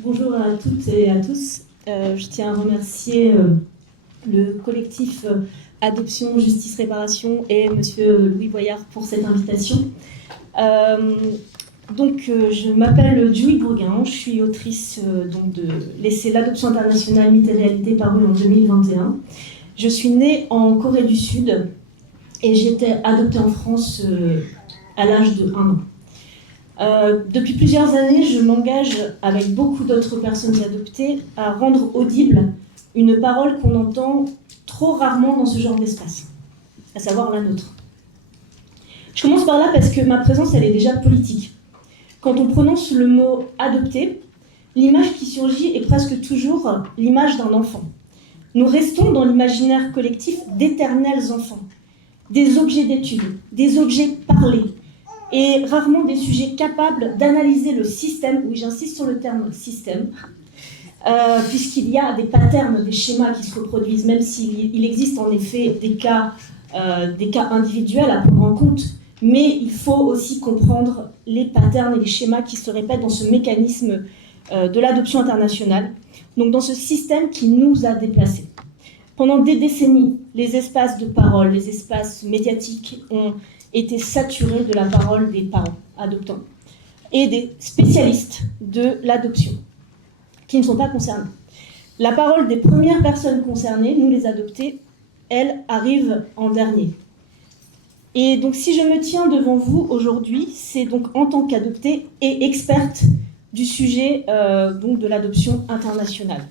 Bonjour à toutes et à tous. Je tiens à remercier le collectif Adoption, Justice, Réparation et Monsieur Louis Boyard pour cette invitation. Je m'appelle Julie Bourguin, je suis autrice de l'essai L'adoption internationale, mythe et réalité paru en 2021. Je suis née en Corée du Sud et j'ai été adoptée en France à l'âge de 1 an. Depuis plusieurs années, je m'engage avec beaucoup d'autres personnes adoptées à rendre audible une parole qu'on entend trop rarement dans ce genre d'espace, à savoir la nôtre. Je commence par là parce que ma présence, elle est déjà politique. Quand on prononce le mot « adopter », l'image qui surgit est presque toujours l'image d'un enfant. Nous restons dans l'imaginaire collectif d'éternels enfants, des objets d'étude, des objets parlés, et rarement des sujets capables d'analyser le système, oui j'insiste sur le terme système, puisqu'il y a des patterns, des schémas qui se reproduisent, même s'il existe en effet des cas individuels à prendre en compte, mais il faut aussi comprendre les patterns et les schémas qui se répètent dans ce mécanisme de l'adoption internationale, donc dans ce système qui nous a déplacés. Pendant des décennies, les espaces de parole, les espaces médiatiques ont été saturés de la parole des parents adoptants et des spécialistes de l'adoption qui ne sont pas concernés. La parole des premières personnes concernées, nous les adoptés, elle arrive en dernier. Et donc si je me tiens devant vous aujourd'hui, c'est donc en tant qu'adoptée et experte du sujet de l'adoption internationale.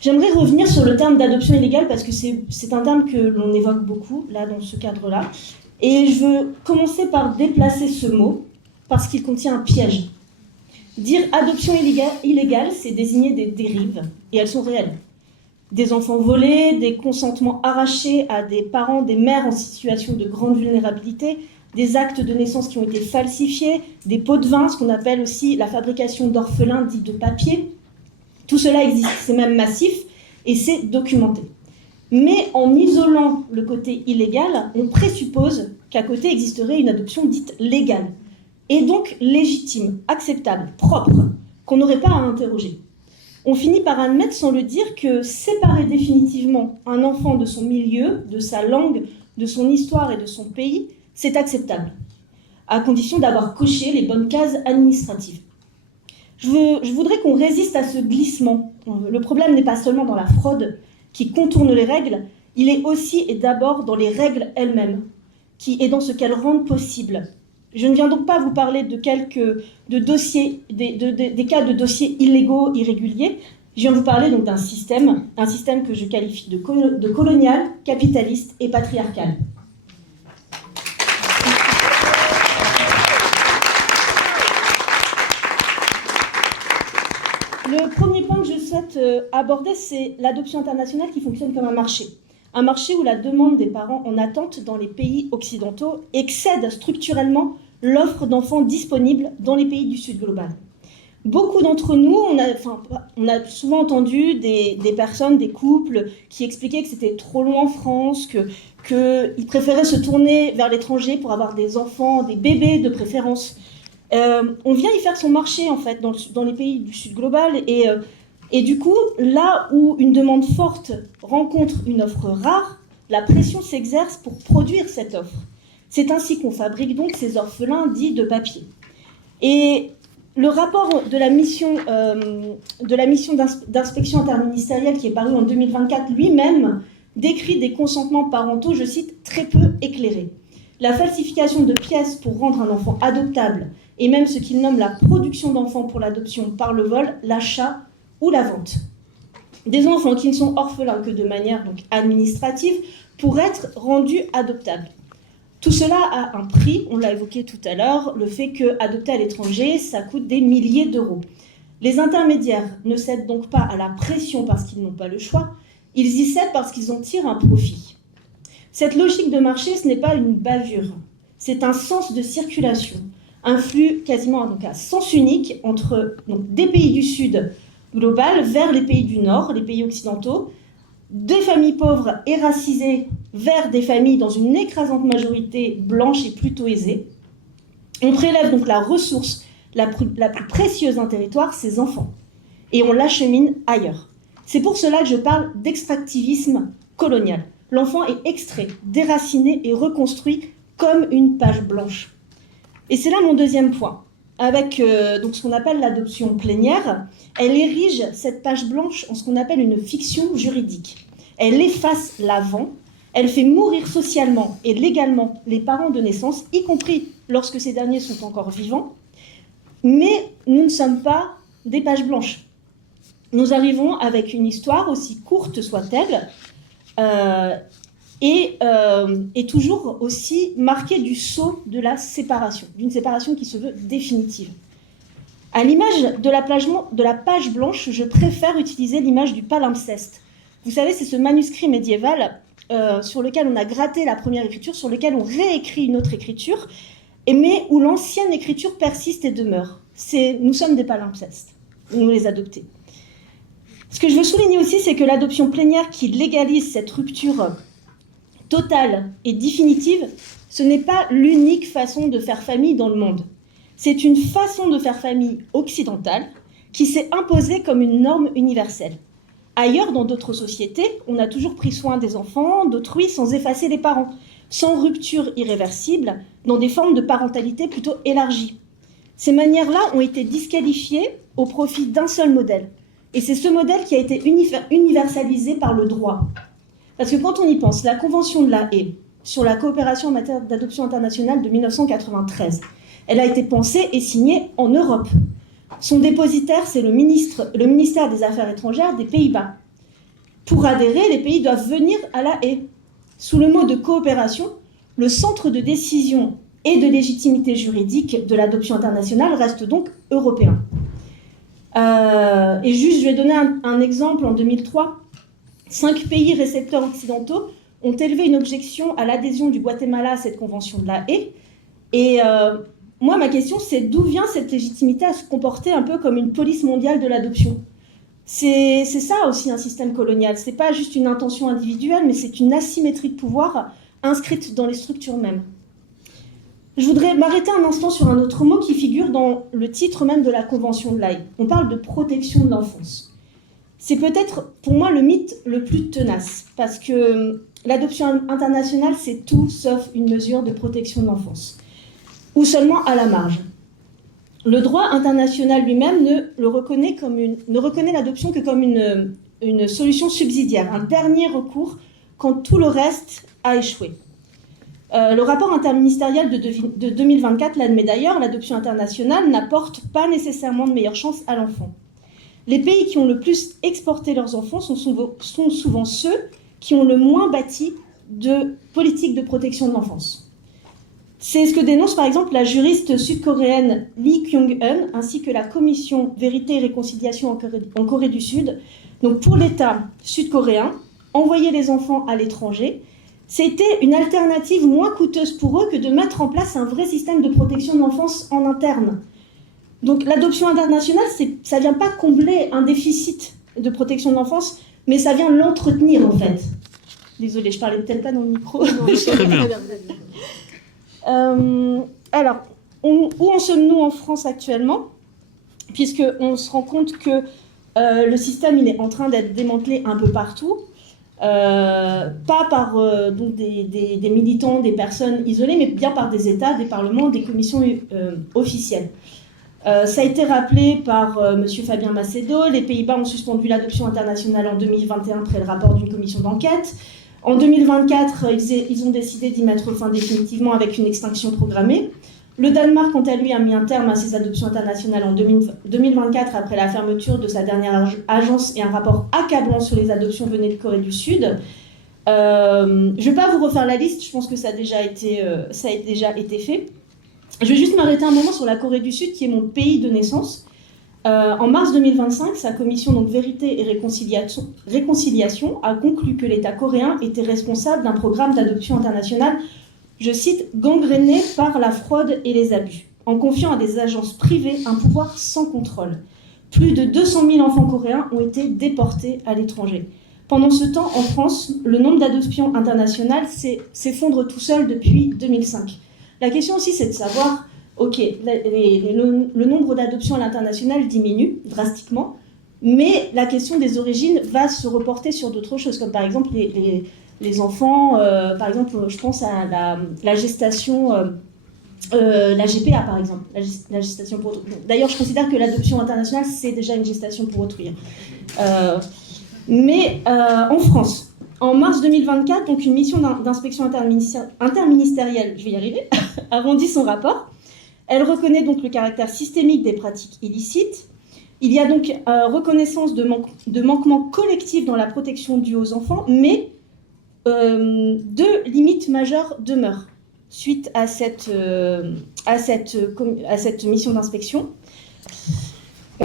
J'aimerais revenir sur le terme d'adoption illégale parce que c'est un terme que l'on évoque beaucoup là dans ce cadre-là. Et je veux commencer par déplacer ce mot parce qu'il contient un piège. Dire adoption illégale, c'est désigner des dérives, et elles sont réelles. Des enfants volés, des consentements arrachés à des parents, des mères en situation de grande vulnérabilité, des actes de naissance qui ont été falsifiés, des pots de vin, ce qu'on appelle aussi la fabrication d'orphelins dits de papier. Tout cela existe, c'est même massif, et c'est documenté. Mais en isolant le côté illégal, on présuppose qu'à côté existerait une adoption dite légale, et donc légitime, acceptable, propre, qu'on n'aurait pas à interroger. On finit par admettre sans le dire que séparer définitivement un enfant de son milieu, de sa langue, de son histoire et de son pays, c'est acceptable, à condition d'avoir coché les bonnes cases administratives. Je voudrais qu'on résiste à ce glissement. Le problème n'est pas seulement dans la fraude qui contourne les règles, il est aussi et d'abord dans les règles elles-mêmes, qui est dans ce qu'elles rendent possible. Je ne viens donc pas vous parler de des cas de dossiers illégaux, irréguliers. Je viens vous parler donc d'un système que je qualifie de colonial, capitaliste et patriarcal. Le premier point que je souhaite aborder, c'est l'adoption internationale qui fonctionne comme un marché. Un marché où la demande des parents en attente dans les pays occidentaux excède structurellement l'offre d'enfants disponible dans les pays du Sud global. Beaucoup d'entre nous, on a souvent entendu des personnes, des couples qui expliquaient que c'était trop loin en France, qu'ils préféraient se tourner vers l'étranger pour avoir des enfants, des bébés de préférence. On vient y faire son marché en fait dans les pays du Sud global et du coup là où une demande forte rencontre une offre rare, la pression s'exerce pour produire cette offre. C'est ainsi qu'on fabrique donc ces orphelins dits de papier. Et le rapport de la mission d'inspection interministérielle qui est paru en 2024 lui-même décrit des consentements parentaux, je cite, très peu éclairés. La falsification de pièces pour rendre un enfant adoptable et même ce qu'il nomme la production d'enfants pour l'adoption par le vol, l'achat ou la vente. Des enfants qui ne sont orphelins que de manière donc administrative pour être rendus adoptables. Tout cela a un prix, on l'a évoqué tout à l'heure, le fait qu'adopter à l'étranger, ça coûte des milliers d'euros. Les intermédiaires ne cèdent donc pas à la pression parce qu'ils n'ont pas le choix, ils y cèdent parce qu'ils en tirent un profit. Cette logique de marché, ce n'est pas une bavure, c'est un sens de circulation, un flux quasiment à sens unique entre des pays du Sud global vers les pays du Nord, les pays occidentaux, des familles pauvres et racisées vers des familles dans une écrasante majorité blanche et plutôt aisée. On prélève donc la ressource, la plus précieuse d'un territoire, ses enfants. Et on l'achemine ailleurs. C'est pour cela que je parle d'extractivisme colonial. L'enfant est extrait, déraciné et reconstruit comme une page blanche. Et c'est là mon deuxième point. Avec donc ce qu'on appelle l'adoption plénière, elle érige cette page blanche en ce qu'on appelle une fiction juridique. Elle efface l'avant, elle fait mourir socialement et légalement les parents de naissance, y compris lorsque ces derniers sont encore vivants. Mais nous ne sommes pas des pages blanches. Nous arrivons avec une histoire, aussi courte soit-elle, et toujours aussi marquée du sceau de la séparation, d'une séparation qui se veut définitive. À l'image de la page blanche, je préfère utiliser l'image du palimpseste. Vous savez, c'est ce manuscrit médiéval sur lequel on a gratté la première écriture, sur lequel on réécrit une autre écriture, mais où l'ancienne écriture persiste et demeure. Nous sommes des palimpsestes, nous les adoptés. Ce que je veux souligner aussi, c'est que l'adoption plénière qui légalise cette rupture totale et définitive, ce n'est pas l'unique façon de faire famille dans le monde. C'est une façon de faire famille occidentale qui s'est imposée comme une norme universelle. Ailleurs, dans d'autres sociétés, on a toujours pris soin des enfants, d'autrui, sans effacer les parents, sans rupture irréversible, dans des formes de parentalité plutôt élargies. Ces manières-là ont été disqualifiées au profit d'un seul modèle. Et c'est ce modèle qui a été universalisé par le droit. Parce que quand on y pense, la Convention de La Haye sur la coopération en matière d'adoption internationale de 1993, elle a été pensée et signée en Europe. Son dépositaire, c'est le ministère des Affaires étrangères des Pays-Bas. Pour adhérer, les pays doivent venir à La Haye. Sous le mot de coopération, le centre de décision et de légitimité juridique de l'adoption internationale reste donc européen. Et juste, je vais donner un exemple. En 2003, 5 pays récepteurs occidentaux ont élevé une objection à l'adhésion du Guatemala à cette convention de La Haye. Et moi, ma question, c'est d'où vient cette légitimité à se comporter un peu comme une police mondiale de l'adoption ? C'est ça aussi un système colonial. C'est pas juste une intention individuelle, mais c'est une asymétrie de pouvoir inscrite dans les structures mêmes. Je voudrais m'arrêter un instant sur un autre mot qui figure dans le titre même de la Convention de La Haye. On parle de protection de l'enfance. C'est peut-être pour moi le mythe le plus tenace, parce que l'adoption internationale, c'est tout sauf une mesure de protection de l'enfance, ou seulement à la marge. Le droit international lui-même ne reconnaît l'adoption que comme une solution subsidiaire, un dernier recours quand tout le reste a échoué. Le rapport interministériel de 2024 l'admet d'ailleurs, l'adoption internationale n'apporte pas nécessairement de meilleures chances à l'enfant. Les pays qui ont le plus exporté leurs enfants sont souvent ceux qui ont le moins bâti de politique de protection de l'enfance. C'est ce que dénonce par exemple la juriste sud-coréenne Lee Kyung-eun ainsi que la commission Vérité et Réconciliation en Corée du Sud. Donc pour l'État sud-coréen, envoyer les enfants à l'étranger, c'était une alternative moins coûteuse pour eux que de mettre en place un vrai système de protection de l'enfance en interne. Donc l'adoption internationale, ça ne vient pas combler un déficit de protection de l'enfance, mais ça vient l'entretenir en fait. Désolée, je parlais peut-être pas dans le micro. Très bien. Alors, où en sommes-nous en France actuellement ? Puisqu'on se rend compte que le système il est en train d'être démantelé un peu partout. Pas par donc des militants, des personnes isolées, mais bien par des États, des parlements, des commissions officielles. Ça a été rappelé par M. Fabien Macedo. Les Pays-Bas ont suspendu l'adoption internationale en 2021 après le rapport d'une commission d'enquête. En 2024, ils ont décidé d'y mettre fin définitivement avec une extinction programmée. Le Danemark, quant à lui, a mis un terme à ses adoptions internationales en 2024 après la fermeture de sa dernière agence et un rapport accablant sur les adoptions venaient de Corée du Sud. Je ne vais pas vous refaire la liste, je pense que ça a déjà été fait. Je vais juste m'arrêter un moment sur la Corée du Sud, qui est mon pays de naissance. En mars 2025, sa commission donc, Vérité et Réconciliation a conclu que l'État coréen était responsable d'un programme d'adoption internationale, je cite, gangréné par la fraude et les abus, en confiant à des agences privées un pouvoir sans contrôle. Plus de 200 000 enfants coréens ont été déportés à l'étranger. Pendant ce temps, en France, le nombre d'adoptions internationales s'effondre tout seul depuis 2005. La question aussi, c'est de savoir ok, le nombre d'adoptions à l'international diminue drastiquement, mais la question des origines va se reporter sur d'autres choses, comme par exemple les enfants, par exemple, je pense à la gestation, la GPA par exemple, la gestation pour autrui. D'ailleurs, je considère que l'adoption internationale, c'est déjà une gestation pour autrui. Mais en France, en mars 2024, donc une mission d'inspection interministérielle, je vais y arriver, a rendu son rapport. Elle reconnaît donc le caractère systémique des pratiques illicites. Il y a donc reconnaissance de manquements collectifs dans la protection due aux enfants, mais deux limites majeures demeurent suite à cette mission d'inspection.